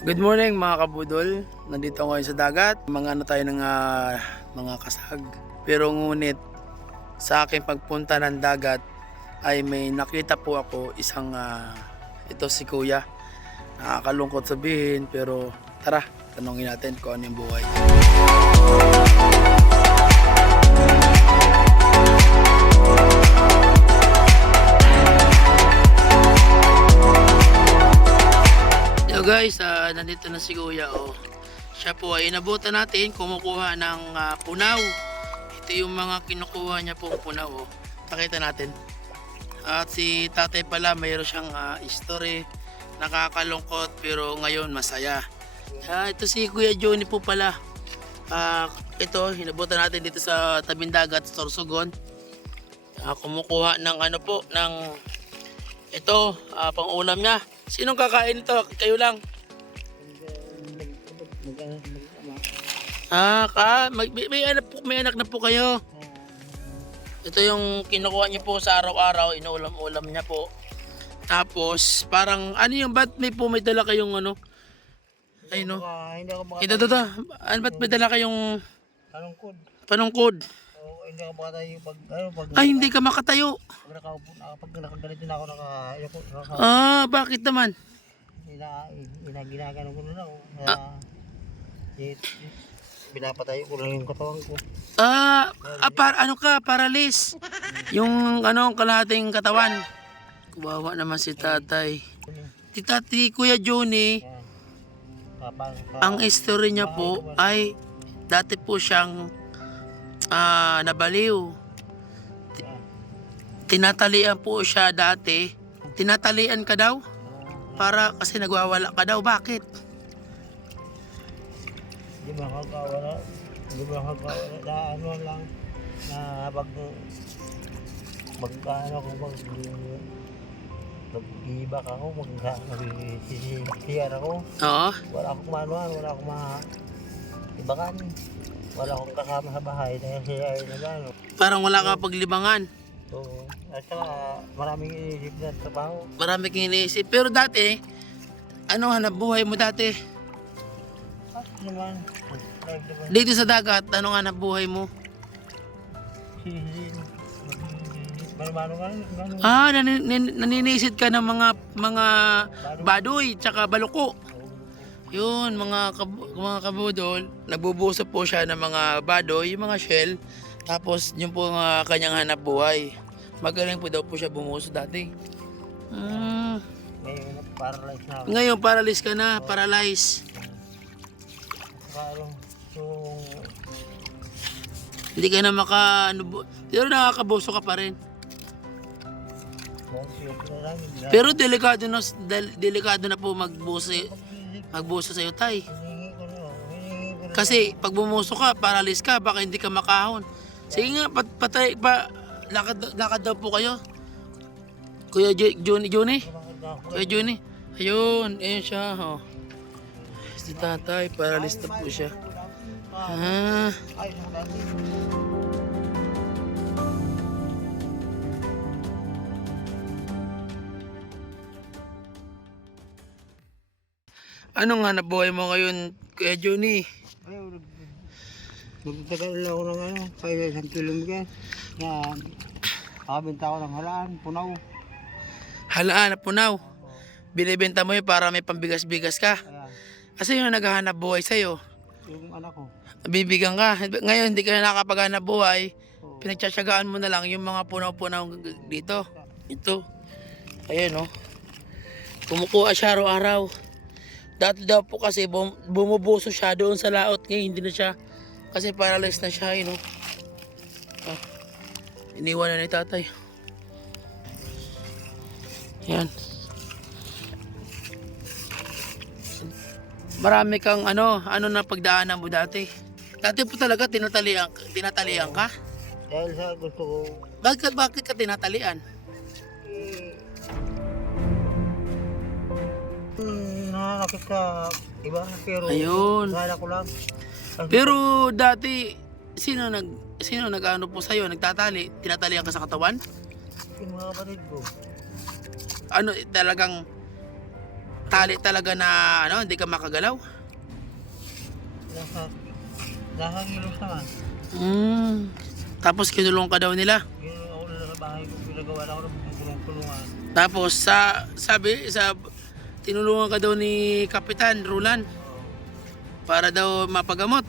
Good morning mga kabudol. Nandito ngayon sa dagat. Mga ano tayo ng ah, mga kasag. Pero ngunit sa aking pagpunta ng dagat ay may nakita po ako isang ah, ito si kuya. Nakakalungkot sabihin pero tara tanongin natin kung ano yung buhay. Na si Kuya. Oh. Siya po ay inabutan natin kumukuha ng ah, punaw. Ito yung mga kinukuha niya pong punaw. Oh. Pakita natin. At si tatay pala mayroon siyang ah, history. Nakakalungkot pero ngayon masaya. Ah, ito si Kuya Johnny po pala. Ah, ito, hinabutan natin dito sa tabing dagat, Sorsogon. Ah, kumukuha ng ano po, ng ito, ah, pang ulam niya. Sinong kakain ito? Kayo lang. Ah, ka, may, may, may anak po, may anak na po kayo. Ito yung kinukuha niyo po sa araw-araw, inuulam-ulam niya po. Tapos, parang, ano yung, ba't may po may dala kayong ano? Ay, no. Ah, hindi ako maka... Ito, ito, ito. Ano, ba't may dala kayong Anong code? panungkod? Oo, hindi ako makatayo pag... Ano, pag... Ay, hindi ka makatayo. Pag nakaupo na, pag nakaganito na ako, naka... Ayoko. Ah, bakit naman? Ina, ina, ginagano ko na lang. Kaya... Pinapatayo ko lang yung katawan ko. Ah, ah par, ano ka, paralis. Yung ano, kalahating katawan. Kuwawa naman si tatay. Si tati Kuya Johnny, ang history niya po ay dati po siyang ah, nabaliw. Ti- Tinatalian po siya dati. Tinatalian ka daw? Para kasi nagwawala ka daw. Bakit? Di ba makakawala? Di ba makakawala? Na ano lang, na pag... Magkaano ko mag... Mag-ibak ako, mag... Mag-sisiyar ako. Oo. Wala akong manuan, wala akong ma... Ibakan. Wala akong kasama sa bahay dahil siya ay nagano. Parang wala ka paglibangan. Oo. At saka maraming iisip na trabaho. Marami kang iniisip. Pero dati, ano hanap buhay mo dati? Naman. Dito sa dagat, ano hanap buhay mo? Nga. Ah, nanin, nin- naninisid ka ng mga mga badoy tsaka baluko. Yun, mga kab mga kabudol, nagbubuso po siya ng mga badoy, yung mga shell. Tapos yun po ang ah, kanyang hanap buhay. Magaling po daw po siya bumuso dati. Mm, Ngayon, paralyzed na ngayon paralyzed ka na, paralyzed. Ano, yung... Hindi ka na maka ano, pero nakakabuso ka pa rin. Pero delikado na del- delikado na po magbuso magbuso sa iyo tay. Na. Kasi pag bumuso ka, paralis ka, baka hindi ka makahon. Sige nga, pat, patay, pa, lakad, lakad daw po kayo. Kuya J- Johnny, Johnny? Bakit na ako? Kuya Johnny? Ayun, ayun siya. Oh. Si tatay, paralis na po siya. Ah, anong hanap buhay mo ngayon, Kuya Johnny? Magtagal ako ng ano, kaya isang kilometer. Na, nakabenta ko ng halaan, punaw. Halaan na punaw. Binibenta mo yun para may pambigas-bigas ka. Kasi yung naghahanap buhay sa'yo. yung anak ko, Bibigyan ka. Ngayon, hindi ka na nakapaghanap buhay. oh, Pinagtsatsagaan mo na lang yung mga punaw-punaw dito. Ito. Ayan, oh. Kumukuha siya araw-araw. Dati daw po kasi bum- bumubuso siya doon sa laot. Ngayon, hindi na siya. Kasi paralyzed na siya, yun, oh. Ah. Iniwan na ni tatay. Yan. Marami kang ano, ano na pagdaanan mo dati. Dati po talaga tinatalian, tinatalian ka. dahil sa gusto ko, Bakit, bakit ka tinatalian? eh, nananakit ka, iba, pero, Ayun. kala ko lang. Ang- Pero dati, sino nag sino nag-ano po sa'yo, nagtatali, tinatalian ka sa katawan? yung mga kapatid ko, Ano, talagang tali talaga na ano, hindi ka makagalaw. Nasa, nasa kilos naman. Mm. Tapos kinulong ka daw nila. Yun ako na sa bahay ko, pinagawa na ako ng kulong-kulungan. Tapos sa sabi sa tinulungan ka daw ni Kapitan Rulan Oo. para daw mapagamot.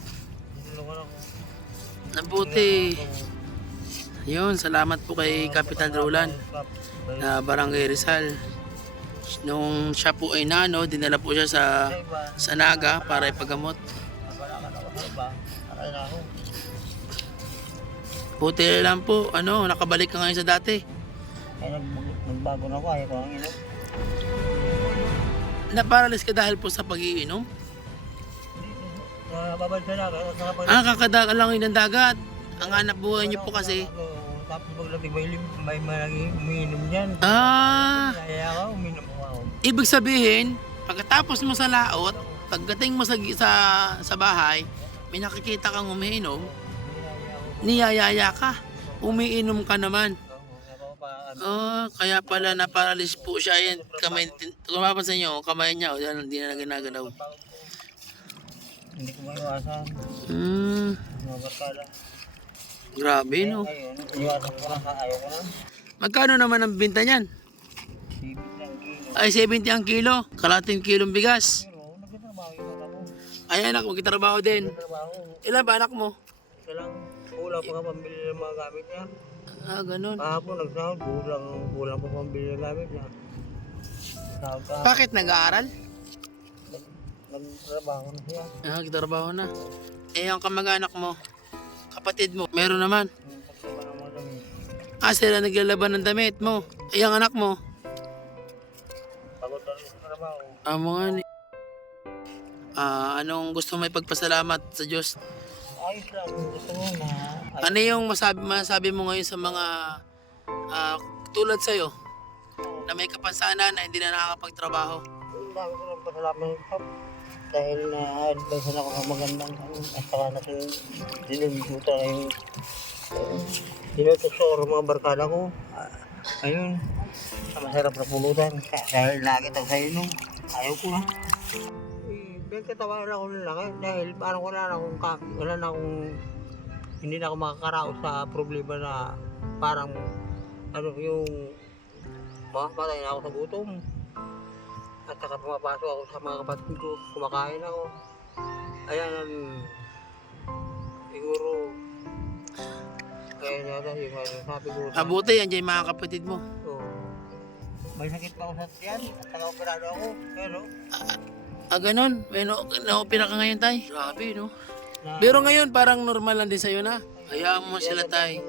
Tinulungan ako. Nabuti. Yun, salamat po kay Kapitan Rulan na Barangay Rizal. Nung siya po ay nano, dinala po siya sa Sa Naga para ipagamot. na. Buti na lang po, ano, nakabalik ka ngayon sa dati. Nag, nagbago na ako, ayaw ko ang inom. Naparalis ka dahil po sa pagiinom. Lagat at nakapag... Ah, kakadaga lang yun ng dagat. Ang hanap buhay niyo po kasi. Tapos paglabing may, may malagi umiinom dyan. Ah, Kaya ako, uminom ako. ibig sabihin, pagkatapos mo sa laot, pagdating mo sa, sa, sa bahay, may nakikita kang umiinom, niyayaya ka. Umiinom ka naman. Oh, kaya pala naparalis po siya. Yan, kamay, kung mapapansin nyo, kamay niya, oh, yan, hindi na ginagalaw. hindi ko maiwasan. Mga barkada. Grabe no. Magkano naman ang binta niyan? Ay, 70 ang kilo. Kalating kilong bigas. Ay, anak mo, kitrabaho din. Ilan ba anak mo? Isa lang, kulang pa pambili ng mga gamit niya. Ah, ganun. Kahapon nagsahod, kulang, kulang pa pambili ng gamit niya. Ka, Bakit nag-aaral? nag, nagtrabaho na siya. Ah, kitrabaho na. Eh, ang kamag-anak mo, kapatid mo, meron naman. Yung. Ah, sila naglalaban ng damit mo. Eh, ang anak mo, ang mga ni... Ah, anong gusto mo ipagpasalamat sa Diyos? Ayos lang, mo na. Ano yung masabi, masabi mo ngayon sa mga ah, tulad sa'yo na may kapansanan na hindi na nakakapagtrabaho? ang dami ko ng pasalamat sa dahil na-advise ako ng magandang ano, at saka na dinunduta na yung dinutusok mga barkada ko. Ah, ayun, sa masarap na pulutan. Dahil nakita ko sa inom, ayaw ko na. Eh, Ben, katawanan ako ng laki dahil parang wala na akong, wala na akong, hindi na ako makakaraos sa problema na parang, ano yung, makapatay na ako sa gutom. At saka pumapasok ako sa mga kapatid ko, kumakain ako. Ayan, um, siguro, kaya yata yung ano, sabi ko, Mabuti yan dyan yung mga kapatid mo. oh, may sakit pa ako sa tiyan, at saka operado ako, pero, Ah, ganun. May no, na-opera ka ngayon, tay. Grabe, no? na, Pero ngayon, parang normal lang din sa'yo na. Hayaan mo sila, tay.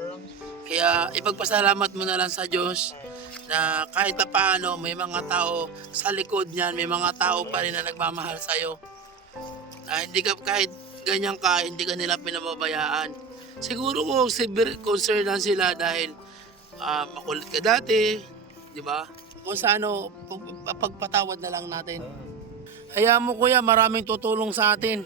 Kaya ipagpasalamat mo na lang sa Diyos na kahit pa paano may mga tao sa likod niyan, may mga tao pa rin na nagmamahal sa'yo. Na hindi ka kahit ganyan ka, hindi ka nila pinababayaan. Siguro kung severe concern lang sila dahil ah, makulit ka dati, di ba? Kung sa ano, pag- pagpatawad na lang natin. Hayaan mo kuya, maraming tutulong sa atin.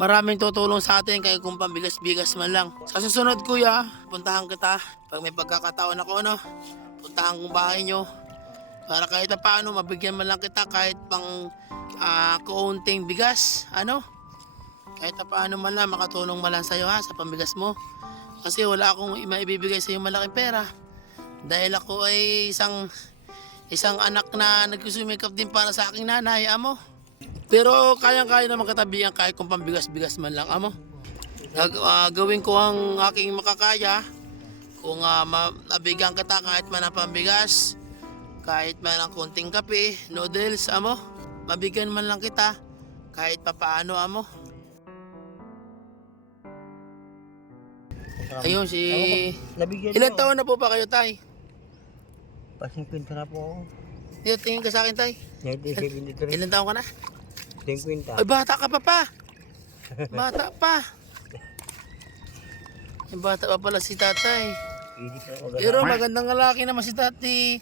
Maraming tutulong sa atin kaya kung pambigas-bigas man lang. Sa susunod kuya, puntahan kita. Pag may pagkakataon ako, ano, puntahan kong bahay nyo. Para kahit paano, mabigyan man lang kita kahit pang ah, kaunting bigas. Ano? Kahit paano man lang, makatulong man lang sa'yo ha, sa pambigas mo. Kasi wala akong maibibigay sa'yo malaking pera. Dahil ako ay isang isang anak na nagsusumikap din para sa aking nanay, amo. Pero kayang-kaya naman katabihan kahit kung pambigas-bigas man lang, amo. Gag- ah, gawin ko ang aking makakaya. Kung uh, nabigyan kita kahit man ang pambigas, kahit man ang konting kape, noodles, amo. Mabigyan man lang kita kahit papaano, amo. Ayun, si... Ilan taon na po ba kayo, tay? Pasing na po ako. Dito, tingin ka sa akin, tay. 1973. Ilan taon ka na? 50. Ay, bata ka pa pa. Bata pa. Ay, bata pa pala si tatay. Pero magandang lalaki naman si tati.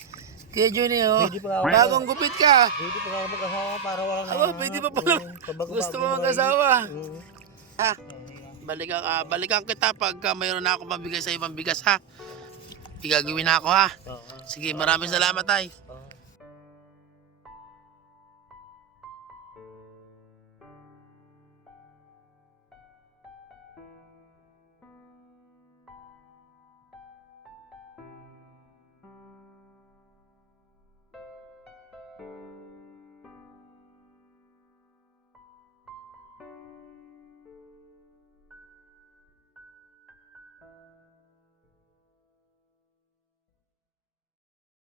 Kaya Junior, pa ako. bagong gupit ka. Pwede pa ako mag-asawa para wala na. Aba, pwede pa pala. Gusto mo yung mag-asawa. Mm. Ha? Balikan, ah, balikan kita pagka mayroon na ako mabigay sa ibang bigas ha. Igagawin na ako ha. Sige, maraming salamat tay.